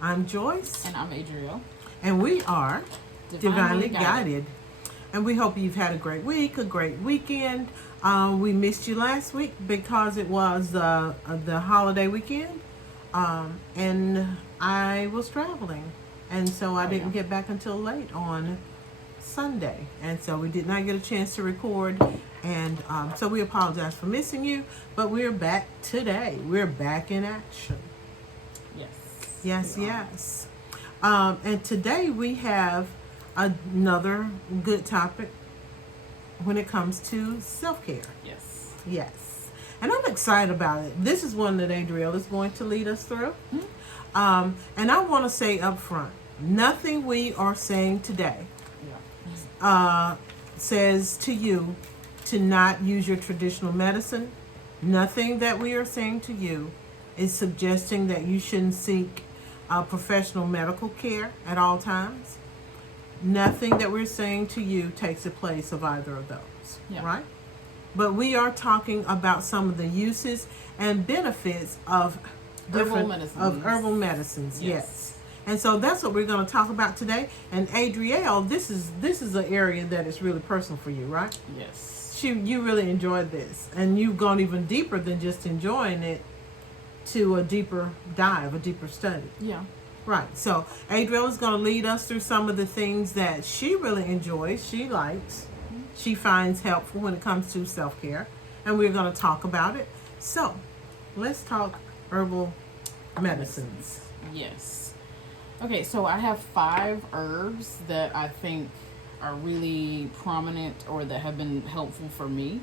I'm Joyce. And I'm Adriel. And we are Divinely Guided. And we hope you've had a great week, a great weekend. We missed you last week because it was the holiday weekend. And I was traveling. And so I didn't get back until late on Sunday. And so we did not get a chance to record. And so we apologize for missing you. But we're back today. We're back in action. Yes. And today we have another good topic when it comes to self-care. Yes. And I'm excited about it. This is one that Adriel is going to lead us through. And I want to say up front, nothing we are saying today says to you to not use your traditional medicine. Nothing that we are saying to you is suggesting that you shouldn't seek professional medical care at all times. Nothing that we're saying to you takes the place of either of those, right? But we are talking about some of the uses and benefits of herbal medicines. Yes. And so that's what we're going to talk about today. And Adriel, this is an area that is really personal for you, right? Yes. You really enjoyed this, and you've gone even deeper than just enjoying it to a deeper dive, a deeper study. Yeah. Right. So Adriel is going to lead us through some of the things that she really enjoys, she likes, she finds helpful when it comes to self-care, and we're going to talk about it. So let's talk herbal medicines. Yes. Okay, so I have 5 herbs that I think are really prominent or that have been helpful for me,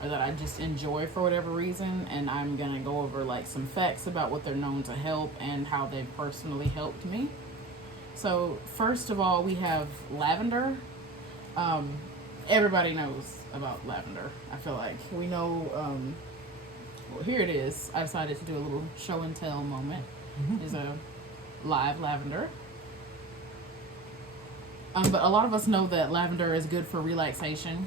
or that I just enjoy for whatever reason, and I'm going to go over like some facts about what they're known to help and how they've personally helped me. So first of all, we have lavender. Everybody knows about lavender. I feel like we know. Well, here it is. I decided to do a little show and tell moment. There's a live lavender. But a lot of us know that lavender is good for relaxation.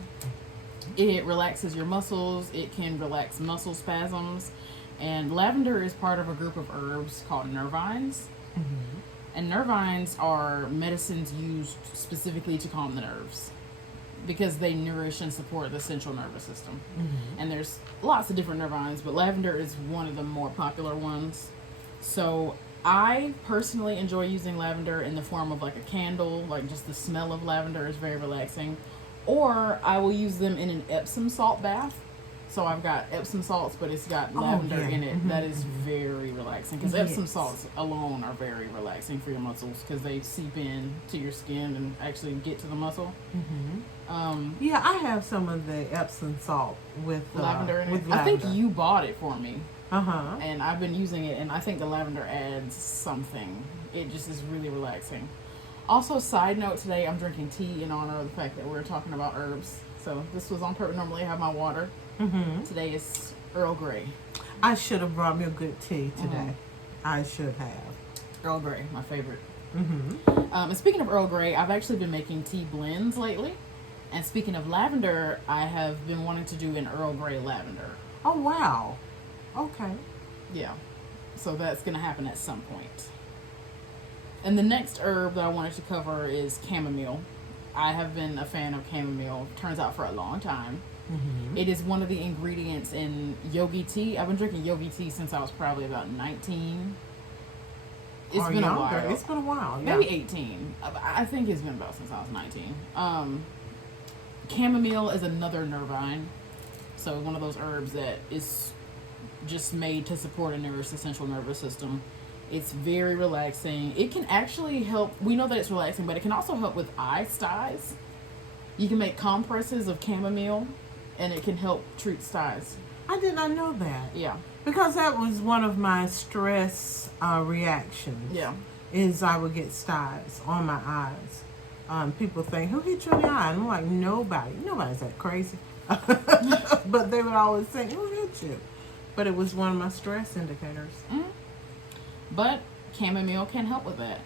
It relaxes your muscles. It can relax muscle spasms. And lavender is part of a group of herbs called nervines. And nervines are medicines used specifically to calm the nerves because they nourish and support the central nervous system. And there's lots of different nervines, but lavender is one of the more popular ones. So I personally enjoy using lavender in the form of like a candle, like just the smell of lavender is very relaxing. Or I will use them in an Epsom salt bath. So I've got Epsom salts, but it's got lavender in it. That is very relaxing because Epsom salts alone are very relaxing for your muscles because they seep in to your skin and actually get to the muscle. Yeah, I have some of the Epsom salt with lavender in it. with I think lavender. you bought it for me. And I've been using it, and I think the lavender adds something. It just is really relaxing. Also, side note, today I'm drinking tea in honor of the fact that we're talking about herbs. So this was on purpose. Normally I have my water. Today is Earl Grey. I should have brought me a good tea today. I should have. Earl Grey, my favorite. And speaking of Earl Grey, I've actually been making tea blends lately. And speaking of lavender, I have been wanting to do an Earl Grey lavender. Oh, wow. Okay. Yeah. So that's going to happen at some point. And the next herb that I wanted to cover is chamomile. I have been a fan of chamomile, turns out, for a long time. It is one of the ingredients in yogi tea. I've been drinking yogi tea since I was probably about 19. It's been a while. It's been a while. Maybe 18. I think it's been about since I was 19. Chamomile is another nervine. So one of those herbs that is just made to support and nourish the central nervous system. It's very relaxing. It can actually help. We know that it's relaxing, but it can also help with eye styes. You can make compresses of chamomile, and it can help treat styes. I did not know that. Yeah. Because that was one of my stress reactions. Yeah. Is I would get styes on my eyes. People think, who hit you in the eye? And I'm like, nobody. Nobody's that crazy. But they would always say, who hit you? But it was one of my stress indicators. But chamomile can help with that.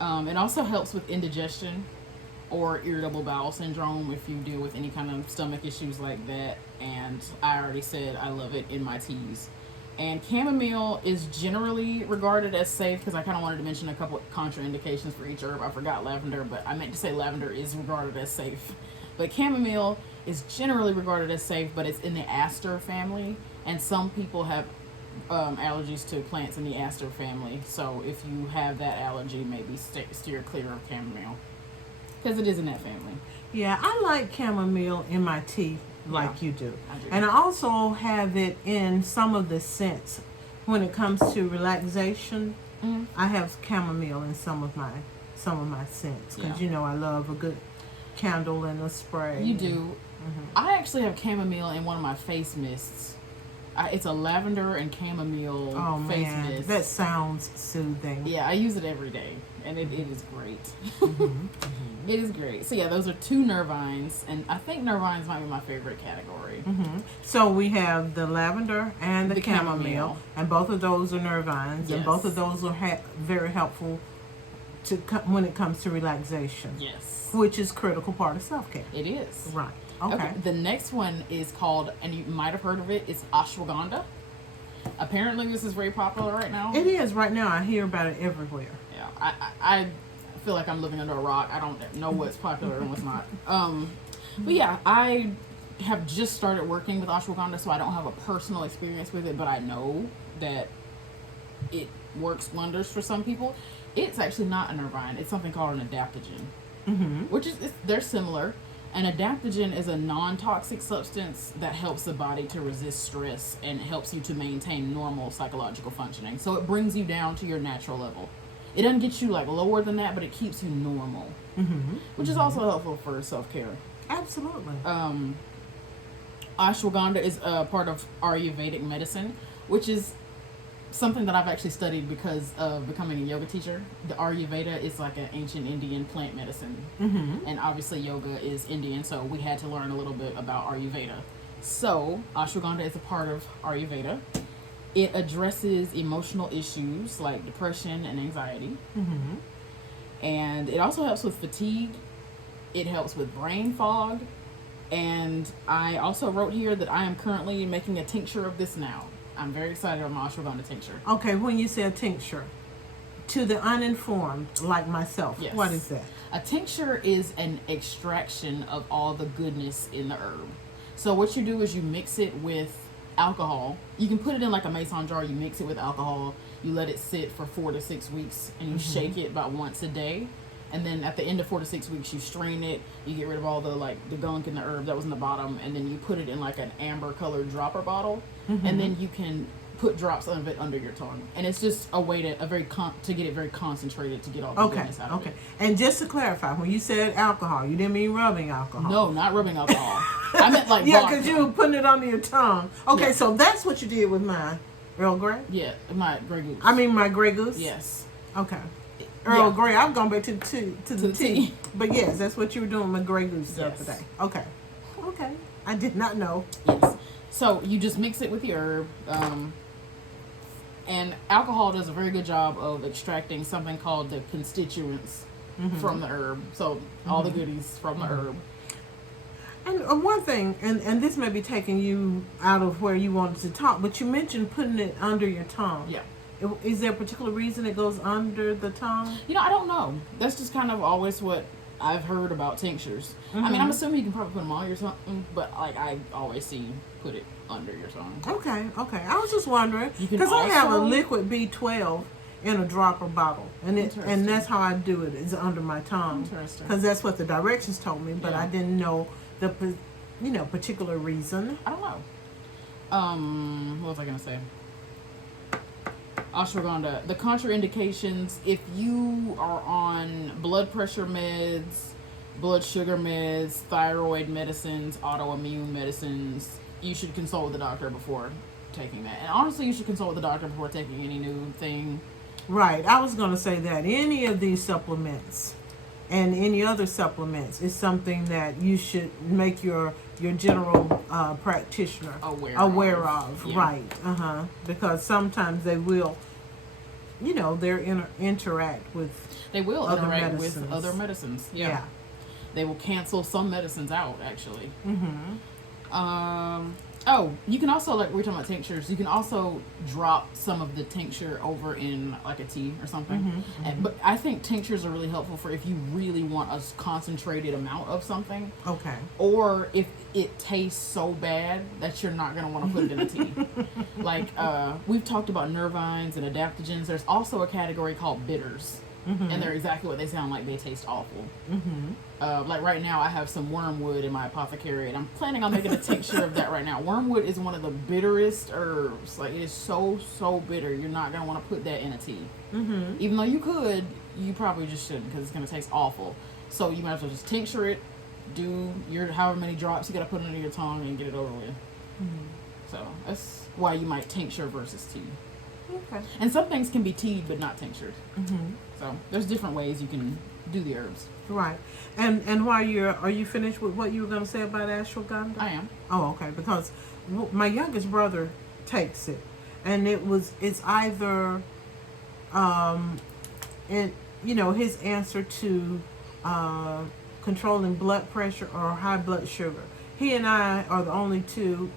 It also helps with indigestion or irritable bowel syndrome if you deal with any kind of stomach issues like that. And I already said I love it in my teas. And chamomile is generally regarded as safe because I kind of wanted to mention a couple of contraindications for each herb. I forgot lavender, but I meant to say lavender is regarded as safe. But chamomile is generally regarded as safe, but it's in the aster family, and some people have allergies to plants in the aster family. So if you have that allergy, maybe steer clear of chamomile because it is in that family. Yeah, I like chamomile in my tea like you do. I do. And I also have it in some of the scents. When it comes to relaxation, I have chamomile in some of my scents because I love a good candle and a spray. You do. I actually have chamomile in one of my face mists. It's a lavender and chamomile face mist. That sounds soothing. Yeah, I use it every day, and it is great. It is great. So yeah, those are 2 nervines, and I think nervines might be my favorite category. So we have the lavender and the chamomile, chamomile, and both of those are nervines, and both of those are very helpful when it comes to relaxation. Yes, which is critical part of self-care. it is. Right. Okay. The next one is called, and you might have heard of it, it's ashwagandha. Apparently this is very popular right now. It is right now. I hear about it everywhere. Yeah, I feel like I'm living under a rock. I don't know what's popular and what's not. But yeah, I have just started working with ashwagandha, so I don't have a personal experience with it, but I know that it works wonders for some people. It's actually not a nervine. It's something called an adaptogen, which is they're similar. An adaptogen is a non-toxic substance that helps the body to resist stress and helps you to maintain normal psychological functioning. So it brings you down to your natural level. It doesn't get you like lower than that, but it keeps you normal, which is also helpful for self-care. Absolutely. Ashwagandha is a part of Ayurvedic medicine, which is something that I've actually studied because of becoming a yoga teacher. The Ayurveda is like an ancient Indian plant medicine, and obviously yoga is Indian, so we had to learn a little bit about Ayurveda. So ashwagandha is a part of Ayurveda. It addresses emotional issues like depression and anxiety, and it also helps with fatigue. It helps with brain fog, and I also wrote here that I am currently making a tincture of this now. I'm very excited about my ashwagandha tincture. Okay, when you say a tincture, to the uninformed like myself, Yes. what is that? A tincture is an extraction of all the goodness in the herb. So what you do is you mix it with alcohol. You can put it in like a mason jar. You mix it with alcohol. You let it sit for 4 to 6 weeks, and you shake it about once a day. And then at the end of 4 to 6 weeks, you strain it. You get rid of all the gunk in the herb that was in the bottom, and then you put it in like an amber colored dropper bottle, and then you can put drops of it under your tongue. And it's just a way to get it very concentrated to get all the goodness out of it. And just to clarify, when you said alcohol, you didn't mean rubbing alcohol. No, not rubbing alcohol. I meant like yeah, vodka. because you were putting it under your tongue. Okay, Yeah. so that's what you did with my Earl Grey. Yeah, my Grey Goose. I mean my Grey Goose. yes. Okay. Earl Yeah. Grey. I've gone back to the tea. tea. But yes, that's what you were doing with Grey Goose the Yes. other day. Okay. Okay. I did not know. Yes. So you just mix it with the herb, and alcohol does a very good job of extracting something called the constituents from the herb. So all the goodies from the herb. And one thing, and this may be taking you out of where you wanted to talk, but you mentioned putting it under your tongue. Yeah. Is there a particular reason it goes under the tongue? I don't know. That's just kind of always what I've heard about tinctures. I mean, I'm assuming you can probably put them on your tongue, but like I always see you put it under your tongue. Okay. I was just wondering You can because I have a also- liquid B12 in a dropper bottle, and Interesting. that's how I do it. Is under my tongue. Interesting. Because that's what the directions told me, but Yeah. I didn't know the particular reason. I don't know. What was I gonna say? Ashwagandha. The contraindications: if you are on blood pressure meds, blood sugar meds, thyroid medicines, autoimmune medicines, you should consult with the doctor before taking that. And honestly, you should consult with the doctor before taking any new thing. Right. I was going to say that any of these supplements and any other supplements is something that you should make your general practitioner Aware of. Yeah. Right. Because sometimes they will, they're interact with They will other interact medicines. with other medicines. Yeah. They will cancel some medicines out, actually. Oh, you can also, like, we're talking about tinctures. You can also drop some of the tincture over in like a tea or something. But I think tinctures are really helpful for if you really want a concentrated amount of something, Okay. or if it tastes so bad that you're not gonna want to put it in a tea. Like, we've talked about nervines and adaptogens. There's also a category called bitters, and they're exactly what they sound like. They taste awful. Like right now, I have some wormwood in my apothecary, and I'm planning on making a tincture of that right now. Wormwood is one of the bitterest herbs. Like, it is so bitter. You're not gonna want to put that in a tea. Even though you could, you probably just shouldn't, because it's gonna taste awful. So you might as well just tincture it. Do your however many drops you gotta put under your tongue and get it over with. So that's why you might tincture versus tea. Okay. And some things can be teed but not tinctured. So there's different ways you can do the herbs. Right. And while are you finished with what you were going to say about ashwagandha? I am. Oh, okay. Because my youngest brother takes it, and it's either, his answer to controlling blood pressure or high blood sugar. He and I are the only two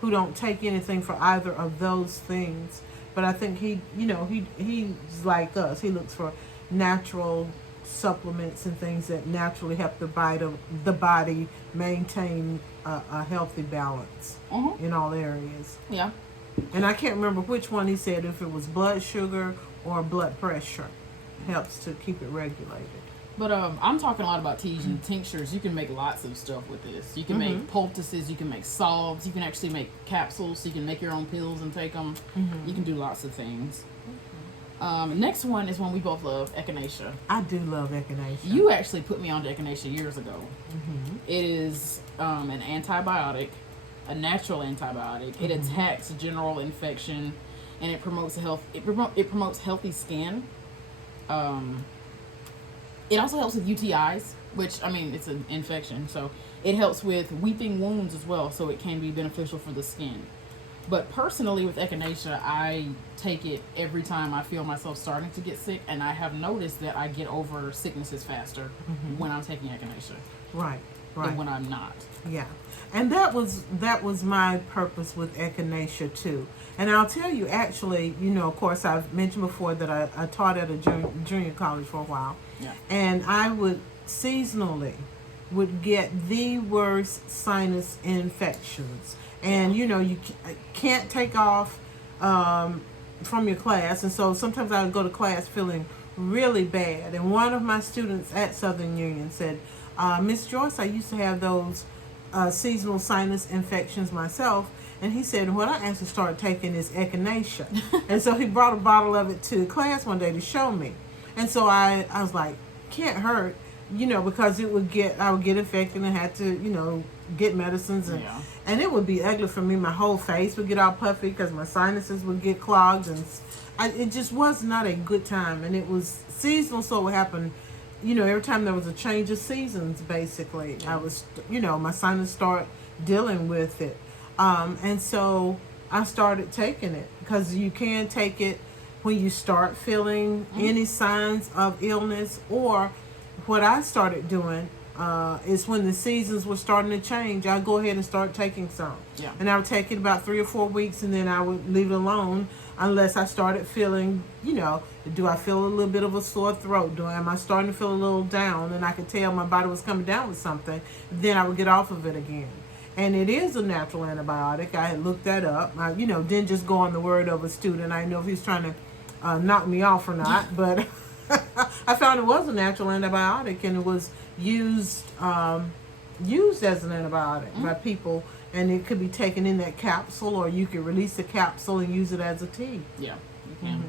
who don't take anything for either of those things. But I think he's like us. He looks for natural supplements and things that naturally help the body maintain a healthy balance in all areas. Yeah. And I can't remember which one he said, if it was blood sugar or blood pressure. Helps to keep it regulated. But I'm talking a lot about teas and tinctures. You can make lots of stuff with this. You can make poultices, you can make salves, you can actually make capsules, so you can make your own pills and take them. You can do lots of things. Next one is one we both love, echinacea. I do love echinacea. You actually put me on to echinacea years ago. It is an antibiotic, a natural antibiotic. It attacks general infection, and it promotes it promotes healthy skin. It also helps with UTIs, which, I mean, it's an infection, so it helps with weeping wounds as well, so it can be beneficial for the skin. But personally, with echinacea, I take it every time I feel myself starting to get sick, and I have noticed that I get over sicknesses faster when I'm taking echinacea. Right. Than when I'm not. Yeah. And that was my purpose with echinacea too. And I'll tell you, actually, of course, I've mentioned before that I taught at a junior college for a while. Yeah. And I would seasonally get the worst sinus infections. And, you can't take off from your class. And so sometimes I would go to class feeling really bad. And one of my students at Southern Union said, Miss Joyce, I used to have those seasonal sinus infections myself. And he said, what I actually started taking is echinacea. And so he brought a bottle of it to class one day to show me. And so I was like, can't hurt, because I would get infected and had to, get medicines. And it would be ugly for me. My whole face would get all puffy because my sinuses would get clogged. And it just was not a good time. And it was seasonal, so it would happen, every time there was a change of seasons, basically. I was, my sinus start dealing with it. And so I started taking it because you can take it when you start feeling any signs of illness, or what I started doing is when the seasons were starting to change, I'd go ahead and start taking some. Yeah. And I would take it about 3 or 4 weeks, and then I would leave it alone unless I started feeling, do I feel a little bit of a sore throat? Am I starting to feel a little down? And I could tell my body was coming down with something. Then I would get off of it again. And it is a natural antibiotic. I had looked that up. I, didn't just go on the word of a student. I didn't know if he was trying to knock me off or not, but I found it was a natural antibiotic, and it was used as an antibiotic by people, and it could be taken in that capsule, or you could release the capsule and use it as a tea. Yeah, you can.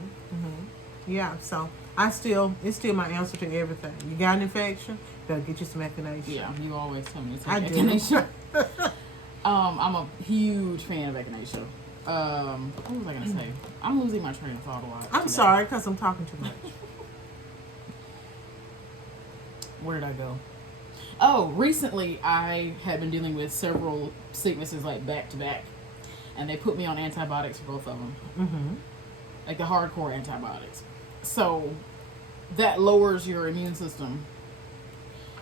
Yeah, so it's still my answer to everything. You got an infection, better get you some echinacea. Yeah, you always tell me to I take do. echinacea. I'm a huge fan of echinacea. What was I gonna say? I'm losing my train of thought a lot. I'm sorry, because I'm talking too much. Where did I go? Oh, recently I had been dealing with several sicknesses like back to back, and they put me on antibiotics for both of them. Like the hardcore antibiotics. So that lowers your immune system.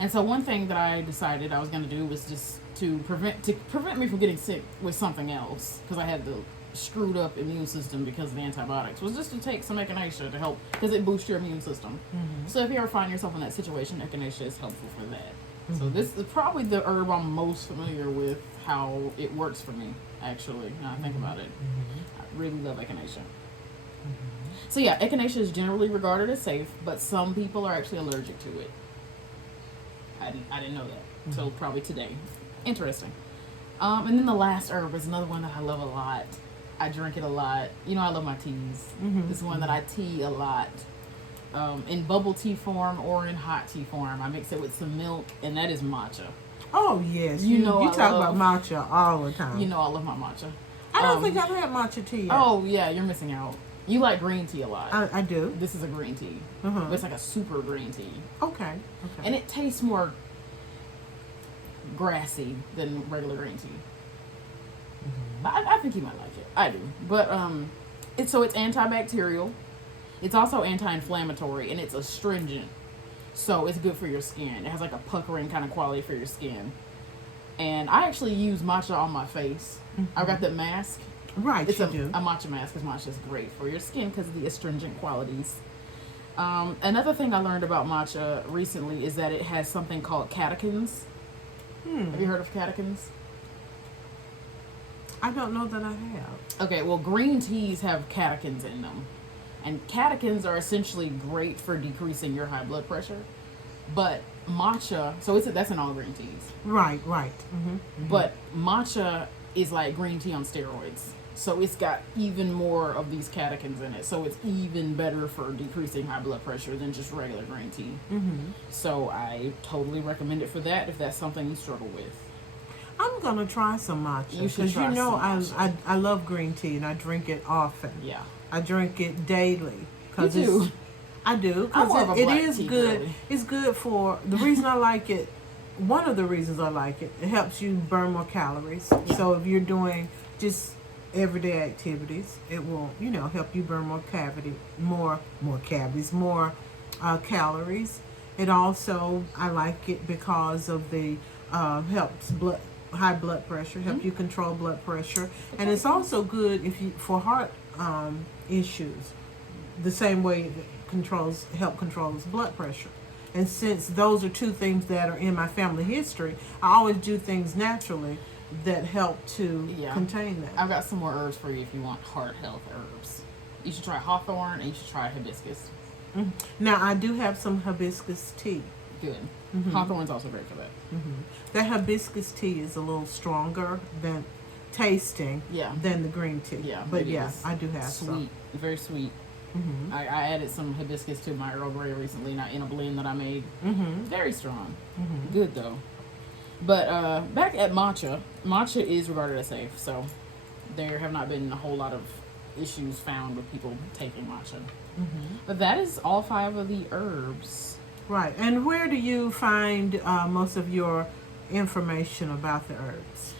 And so one thing that I decided I was going to do was just to prevent me from getting sick with something else, because I had the screwed up immune system because of the antibiotics, was just to take some echinacea to help, because it boosts your immune system. So if you ever find yourself in that situation, echinacea is helpful for that. So this is probably the herb I'm most familiar with how it works for me, actually, now I think about it. I really love echinacea. So yeah, echinacea is generally regarded as safe, but some people are actually allergic to it. I didn't know that until probably today. Interesting. And then the last herb is another one that I love a lot. I drink it a lot. You know, I love my teas. This is one that I tea a lot. In bubble tea form or in hot tea form. I mix it with some milk, and that is matcha. Oh yes, You know you I talk love- about matcha all the time. You know I love my matcha. I don't think I've had matcha tea yet. Oh, yeah, you're missing out. You like green tea a lot. I do. This is a green tea. Uh-huh. But it's like a super green tea. Okay. And it tastes more grassy than regular green tea. I think you might like it. I do. But it's antibacterial. It's also anti-inflammatory, and it's astringent. So it's good for your skin. It has like a puckering kind of quality for your skin. And I actually use matcha on my face. I've got the mask. Right, It's you a do. matcha mask, because matcha is great for your skin because of the astringent qualities. Another thing I learned about matcha recently is that it has something called catechins. Have you heard of catechins? I don't know that I have. Okay, well, green teas have catechins in them. And catechins are essentially great for decreasing your high blood pressure. But matcha, so that's in all green teas. Right. But matcha is like green tea on steroids. So it's got even more of these catechins in it. So it's even better for decreasing high blood pressure than just regular green tea. So I totally recommend it for that if that's something you struggle with. I'm gonna try some matcha. You should because try some matcha. I love green tea and I drink it often. Yeah. I drink it daily. You do. I do I'm more of because a it black is tea good. girly. It's good for the reason I like it. One of the reasons I like it, it helps you burn more calories. So if you're doing just everyday activities, it will help you burn more calories. It also, I like it because of the helps high blood pressure, help you control blood pressure, and it's also good for heart issues. The same way it controls blood pressure. And since those are two things that are in my family history, I always do things naturally that help to contain that. I've got some more herbs for you if you want heart health herbs. You should try hawthorn and you should try hibiscus. Now, I do have some hibiscus tea. Good. Hawthorn's also great for that. That hibiscus tea is a little stronger than tasting than the green tea. Yeah, but it is. I do have Sweet, some. very sweet. I added some hibiscus to my Earl Grey recently, not in a blend that I made. Very strong. Good though. But back at matcha, matcha is regarded as safe, so there have not been a whole lot of issues found with people taking matcha. But that is all 5 of the herbs. Right. And where do you find most of your information about the herbs?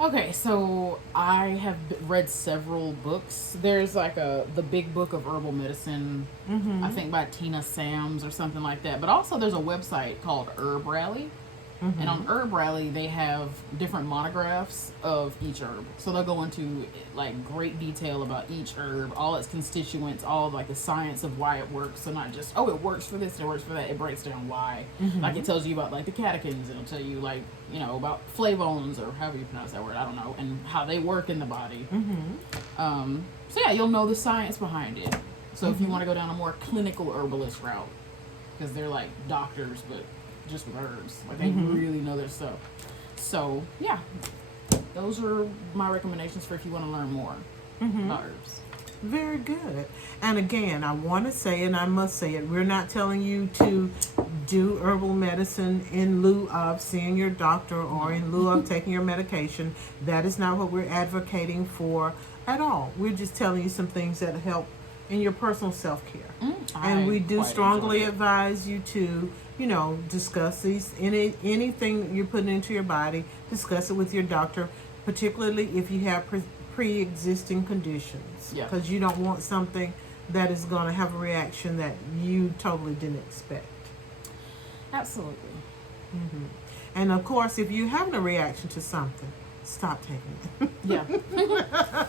Okay, so I have read several books. There's like the big book of herbal medicine, I think by Tina Sams or something like that. But also there's a website called Herb Rally. And on Herb Rally, they have different monographs of each herb. So they'll go into like great detail about each herb, all its constituents, all like the science of why it works. So not just, it works for this, it works for that. It breaks down why. Like it tells you about like the catechins. It'll tell you like, about flavones or however you pronounce that word. I don't know. And how they work in the body. So yeah, you'll know the science behind it. So if you want to go down a more clinical herbalist route, because they're like doctors, but just with herbs. Like they really know their stuff. So yeah, those are my recommendations for if you want to learn more about herbs. Very good. And again, I want to say, and I must say it, we're not telling you to do herbal medicine in lieu of seeing your doctor or in lieu of taking your medication. That is not what we're advocating for at all. We're just telling you some things that help in your personal self-care. And we do strongly advise you to discuss anything you're putting into your body, discuss it with your doctor, particularly if you have pre-existing conditions. Because you don't want something that is going to have a reaction that you totally didn't expect. Absolutely. And of course, if you're having a reaction to something, stop taking it. Yeah.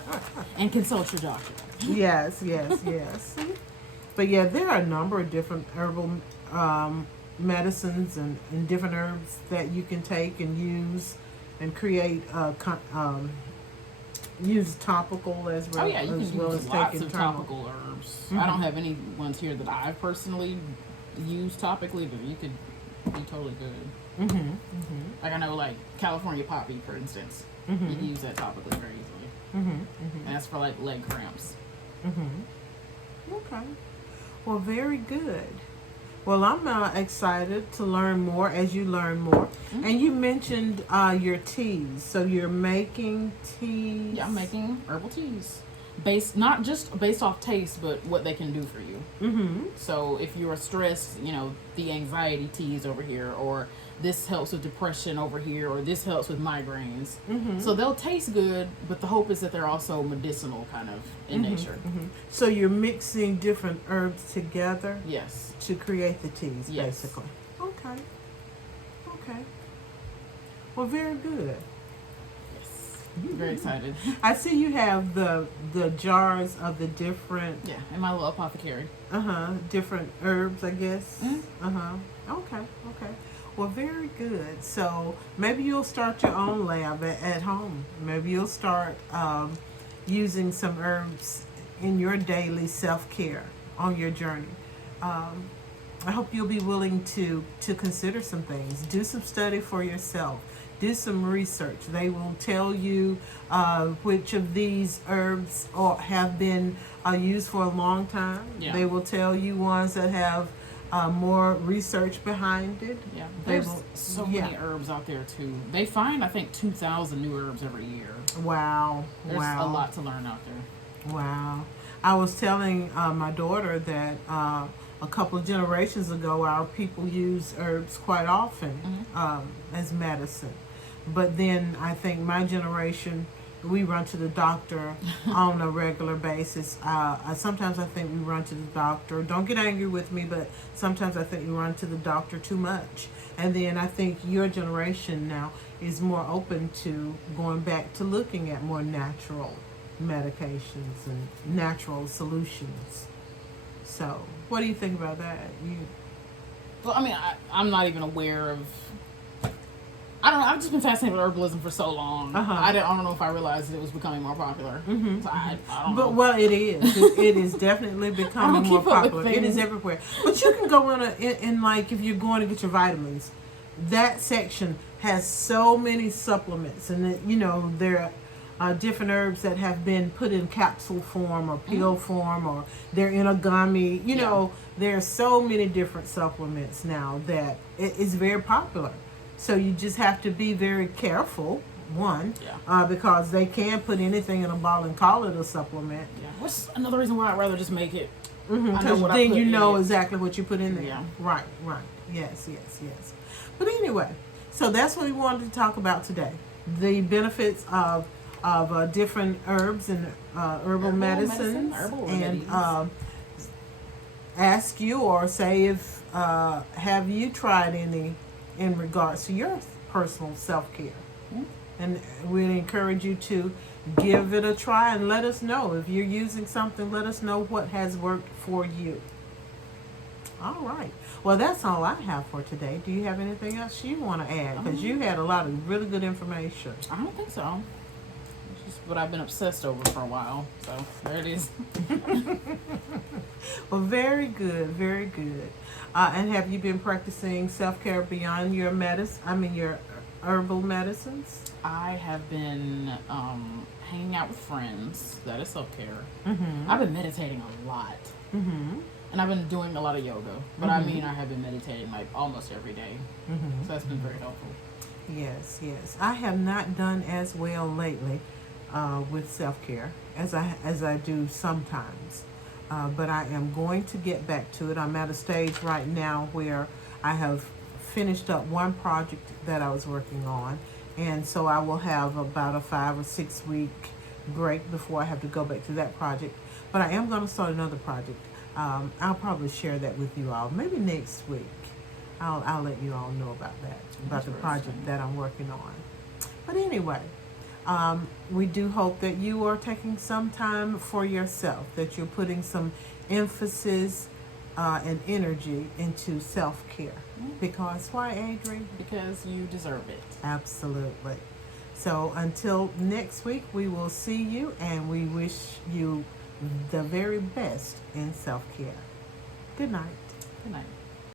And consult your doctor. Yes, yes, yes. But yeah, there are a number of different herbal medicines and different herbs that you can take and use and create use topical as well, Oh yeah, you as can well use as lots take of internal. topical herbs. I don't have any ones here that I personally use topically, but you could be totally good. Like I know, like California poppy, for instance, you can use that topically very easily, and that's for like leg cramps. Okay. Well, very good. Well, I'm excited to learn more as you learn more. And you mentioned your teas. So you're making teas. Yeah, I'm making herbal teas, based not just based off taste, but what they can do for you. So if you're stressed, you know, the anxiety teas over here, or this helps with depression over here, or this helps with migraines. So they'll taste good, but the hope is that they're also medicinal kind of in nature. So you're mixing different herbs together Yes. to create the teas, Yes. basically. Okay. Okay. Well, very good. Yes. Very excited. I see you have the jars of the different Yeah, in my little apothecary. different herbs, I guess. Okay. Okay. Well, very good. So maybe you'll start your own lab at home. Maybe you'll start using some herbs in your daily self-care on your journey. I hope you'll be willing to consider some things. Do some study for yourself. Do some research. They will tell you which of these herbs have been used for a long time. Yeah. They will tell you ones that have more research behind it. Yeah, They there's will- so yeah. many herbs out there too. They find, I think, 2,000 new herbs every year. Wow. There's Wow. a lot to learn out there. Wow. I was telling my daughter that a couple of generations ago, our people used herbs quite often as medicine. But then I think my generation, we run to the doctor on a regular basis. Sometimes I think we run to the doctor. Don't get angry with me, but sometimes I think we run to the doctor too much. And then I think your generation now is more open to going back to looking at more natural medications and natural solutions. So, what do you think about that? Well, I mean, I'm not even aware of. I don't know. I've just been fascinated with herbalism for so long. I don't know if I realized that it was becoming more popular. So I don't know. But well, it is. It is definitely becoming more keep up with popular. It is things. everywhere. But you can go in like if you're going to get your vitamins, that section has so many supplements, and you know there are different herbs that have been put in capsule form or pill form, or they're in a gummy. You know, there are so many different supplements now that it is very popular. So you just have to be very careful, because they can put anything in a bottle and call it a supplement. Yeah. What's another reason why I'd rather just make it? I know Because what I then put you in know it. exactly what you put in there. Yeah. Right. Yes. But anyway, so that's what we wanted to talk about today. The benefits of different herbs and herbal medicines. Herbal and remedies. ask you or say if have you tried any in regards to your personal self-care. And we encourage you to give it a try and let us know. If you're using something, let us know what has worked for you. All right. Well, that's all I have for today. Do you have anything else you want to add? Because you had a lot of really good information. I don't think so. It's just what I've been obsessed over for a while. So there it is. Well, very good, very good. And have you been practicing self-care beyond your your herbal medicines? I have been hanging out with friends. That is self-care. I've been meditating a lot. And I've been doing a lot of yoga. But I mean, I have been meditating like almost every day. So that's been very helpful. Yes. I have not done as well lately with self-care as I do sometimes. But I am going to get back to it. I'm at a stage right now where I have finished up one project that I was working on. And so I will have about a 5 or 6 week break before I have to go back to that project. But I am going to start another project. I'll probably share that with you all maybe next week. I'll let you all know about that, about the project that I'm working on. But anyway, we do hope that you are taking some time for yourself, that you're putting some emphasis and energy into self-care. Because why, Adri? Because you deserve it. Absolutely. So until next week, we will see you, and we wish you the very best in self-care. Good night. Good night.